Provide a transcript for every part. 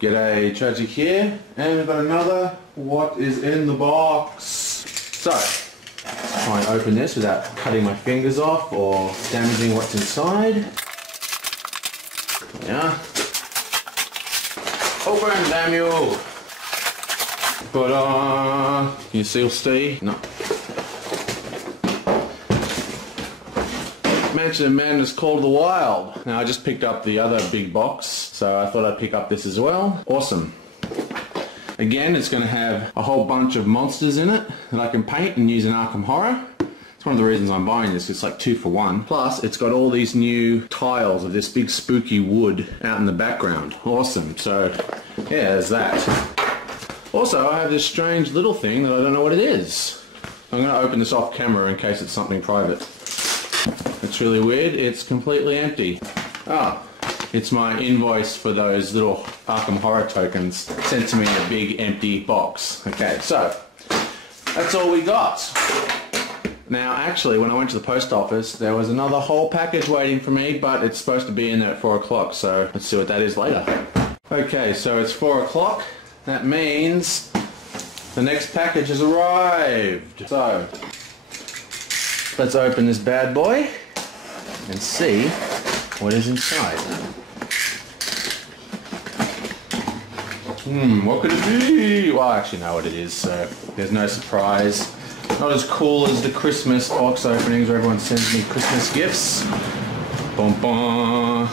G'day, Tragic here, and we've got another What is in the Box. So, let's try and open this without cutting my fingers off or damaging what's inside. There we are. Open, damn you! But can you still see? No. Mansion of Madness Call of the Wild. Now I just picked up the other big box, so I thought I'd pick up this as well. Awesome. Again, it's going to have a whole bunch of monsters in it that I can paint and use in Arkham Horror. It's one of the reasons I'm buying this. It's like 2 for 1. Plus, it's got all these new tiles of this big spooky wood out in the background. Awesome. So, yeah, there's that. Also, I have this strange little thing that I don't know what it is. I'm going to open this off camera in case it's something private. It's really weird. It's completely empty. Ah, it's my invoice for those little Arkham Horror tokens sent to me in a big empty box. Okay, so that's all we got. Now, actually, when I went to the post office, there was another whole package waiting for me, but it's supposed to be in there at 4 o'clock, so let's see what that is later. Okay, so it's 4 o'clock. That means the next package has arrived. So, let's open this bad boy and see what is inside. What could it be? Well, I actually know what it is, so there's no surprise. Not as cool as the Christmas box openings where everyone sends me Christmas gifts. Bum bum.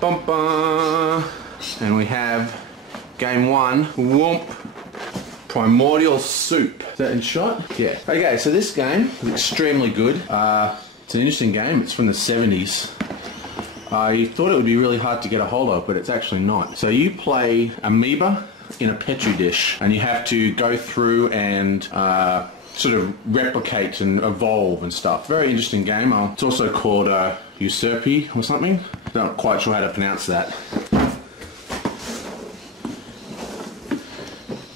Bum bum. And we have game 1. Whoomp. Primordial Soup. Is that in shot? Yeah. Okay, so this game is extremely good. It's an interesting game. It's from the 70s. You thought it would be really hard to get a hold of, but it's actually not. So you play amoeba in a petri dish, and you have to go through and sort of replicate and evolve and stuff. Very interesting game. It's also called Usurpy or something. Not quite sure how to pronounce that.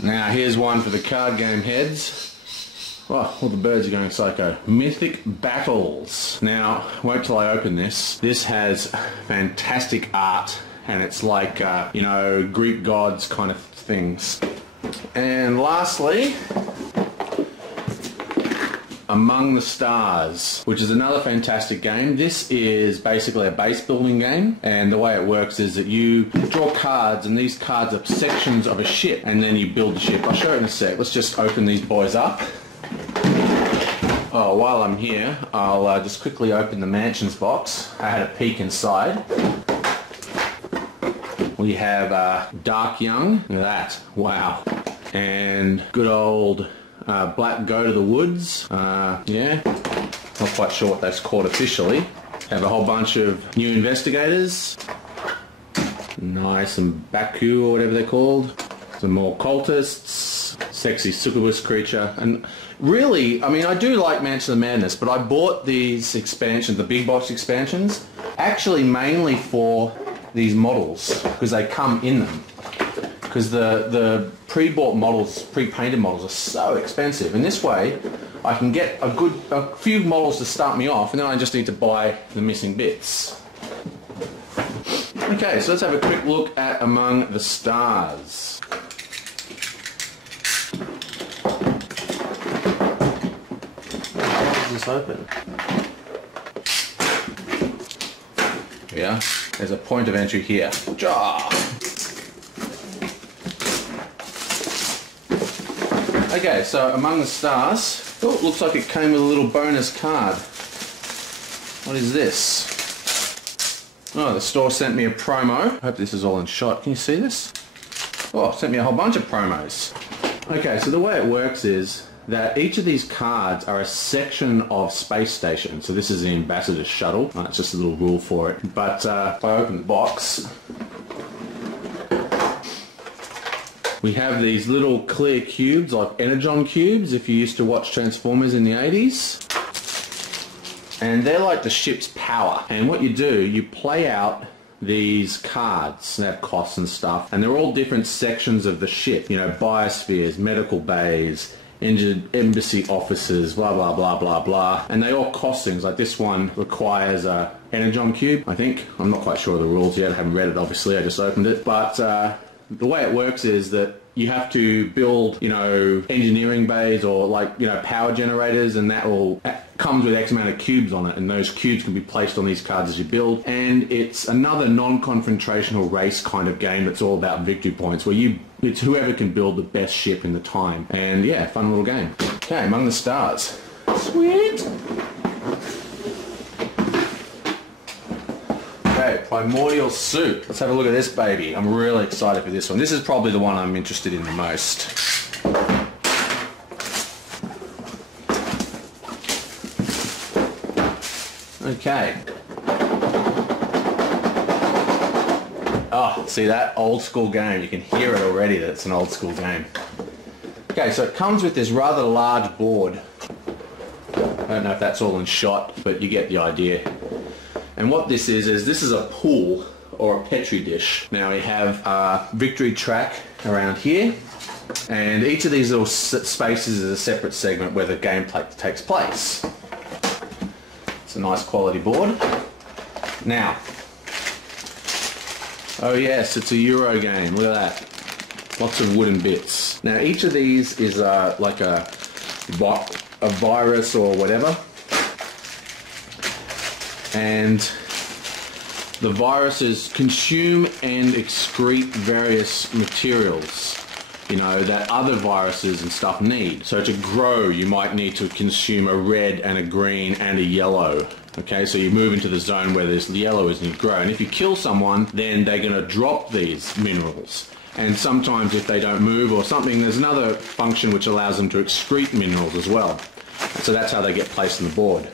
Now here's one for the card game heads. Oh, all the birds are going psycho. Mythic Battles. Now, wait till I open this. This has fantastic art, and it's like, you know, Greek gods kind of things. And lastly, Among the Stars, which is another fantastic game. This is basically a base building game, and the way it works is that you draw cards, and these cards are sections of a ship, and then you build the ship. I'll show it in a sec. Let's just open these boys up. Oh, while I'm here, I'll just quickly open the Mansions box. I had a peek inside. We have Dark Young. Look at that. Wow. And good old Black Goat of the Woods. Yeah. Not quite sure what that's called officially. Have a whole bunch of new investigators. Nice, and Baku or whatever they're called. Some more cultists. Sexy succubus creature. And really, I mean, I do like Mansion of Madness, but I bought these expansions, the big box expansions, actually mainly for these models, because they come in them. Because the pre-bought models, pre-painted models are so expensive. And this way, I can get a few models to start me off, and then I just need to buy the missing bits. Okay, so let's have a quick look at Among the Stars. This open. Yeah, there's a point of entry here. Jaw. Okay, so Among the Stars. Oh, it looks like it came with a little bonus card. What is this? Oh, the store sent me a promo. I hope this is all in shot. Can you see this? Oh, it sent me a whole bunch of promos. Okay, so the way it works is that each of these cards are a section of Space Station. So this is the Ambassador Shuttle. It's just a little rule for it. But if I open the box, we have these little clear cubes, like Energon cubes, if you used to watch Transformers in the 80s. And they're like the ship's power. And what you do, you play out these cards that have costs and stuff. And they're all different sections of the ship. You know, biospheres, medical bays, embassy offices, blah blah blah blah blah, and they all cost things. Like this one requires a Energon cube, I think. I'm not quite sure of the rules yet, I haven't read it obviously, I just opened it. But the way it works is that you have to build, you know, engineering bays or like, you know, power generators, and that comes with X amount of cubes on it, and those cubes can be placed on these cards as you build. And it's another non-confrontational race kind of game that's all about victory points, where it's whoever can build the best ship in the time. And yeah, fun little game. Okay, Among the Stars. Sweet. Okay, Primordial Soup. Let's have a look at this baby. I'm really excited for this one. This is probably the one I'm interested in the most. Okay. Oh, see that? Old school game. You can hear it already that it's an old school game. Okay, so it comes with this rather large board. I don't know if that's all in shot, but you get the idea. And what this is this is a pool or a Petri dish. Now we have a victory track around here, and each of these little spaces is a separate segment where the gameplay takes place. It's a nice quality board. Now, oh yes, it's a Euro game. Look at that. Lots of wooden bits. Now each of these is like a virus or whatever. And the viruses consume and excrete various materials, you know, that other viruses and stuff need. So to grow, you might need to consume a red and a green and a yellow. Okay, so you move into the zone where this yellow is and you grow. And if you kill someone, then they're going to drop these minerals. And sometimes if they don't move or something, there's another function which allows them to excrete minerals as well. So that's how they get placed on the board.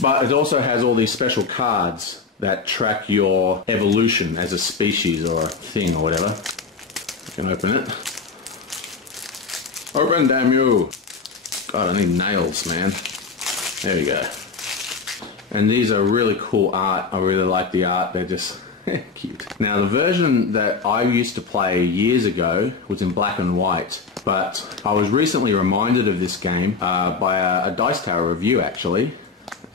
But it also has all these special cards that track your evolution as a species or a thing or whatever. You can open it. Open, damn you! God, I need nails, man. There you go. And these are really cool art. I really like the art. They're just cute. Now, the version that I used to play years ago was in black and white. But I was recently reminded of this game by a Dice Tower review, actually.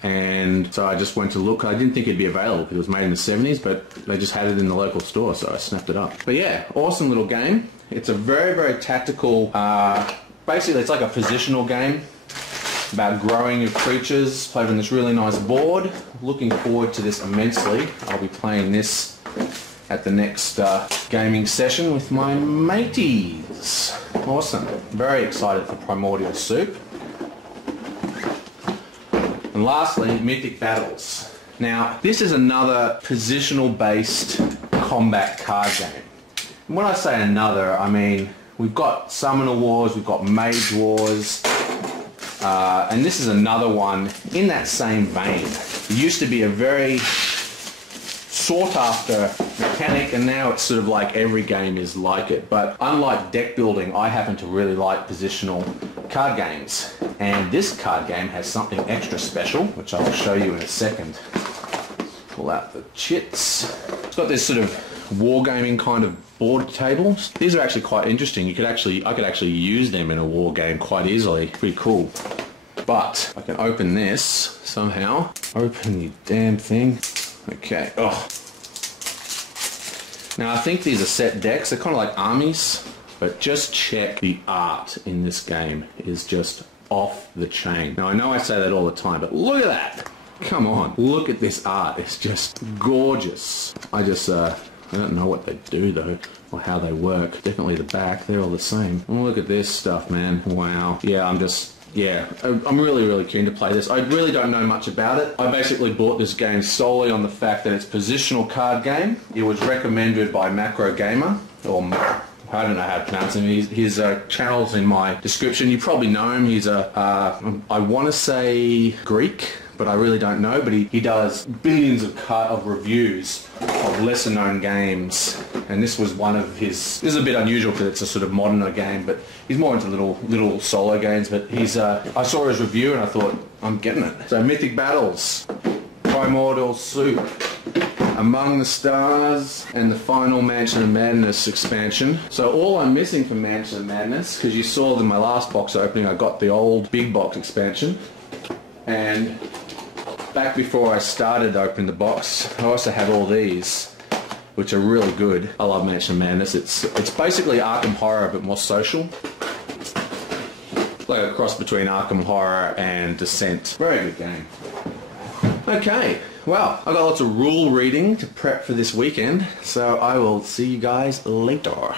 And so I just went to look. I didn't think it'd be available because it was made in the 70s, but they just had it in the local store, so I snapped it up. But yeah, awesome little game. It's a very, very tactical, basically it's like a positional game about growing your creatures, played on this really nice board. Looking forward to this immensely. I'll be playing this at the next gaming session with my mateys. Awesome. Very excited for Primordial Soup. And lastly, Mythic Battles. Now, this is another positional-based combat card game. And when I say another, I mean we've got Summoner Wars, we've got Mage Wars, and this is another one in that same vein. It used to be a very sought-after mechanic, and now it's sort of like every game is like it. But unlike deck building, I happen to really like positional card games. And this card game has something extra special, which I'll show you in a second. Pull out the chits. It's got this sort of wargaming kind of board tables. These are actually quite interesting. I could actually use them in a war game quite easily. Pretty cool. But I can open this somehow. Open you damn thing. Okay. Oh. Now I think these are set decks. They're kind of like armies. But just check the art in this game. It is just off the chain. Now I know I say that all the time, but look at that! Come on, look at this art. It's just gorgeous. I don't know what they do though, or how they work. Definitely the back, they're all the same. Oh, look at this stuff, man. Wow. Yeah, I'm really keen to play this. I really don't know much about it. I basically bought this game solely on the fact that it's a positional card game. It was recommended by Macro Gamer, or I don't know how to pronounce him. His channel's in my description. You probably know him. He's I want to say Greek, but I really don't know. But he does billions of reviews of lesser known games, and this was one of his. This is a bit unusual because it's a sort of moderner game, but he's more into little solo games. But I saw his review and I thought, I'm getting it. So Mythic Battles, Primordial Soup, Among the Stars, and the final Mansion of Madness expansion. So all I'm missing from Mansion of Madness, because you saw in my last box opening, I got the old big box expansion. And back before I started opening the box, I also had all these. which are really good. I love Mansion of Madness. It's basically Arkham Horror but more social. Like a cross between Arkham Horror and Descent. Very good game. Okay, well, I've got lots of rule reading to prep for this weekend, so I will see you guys later.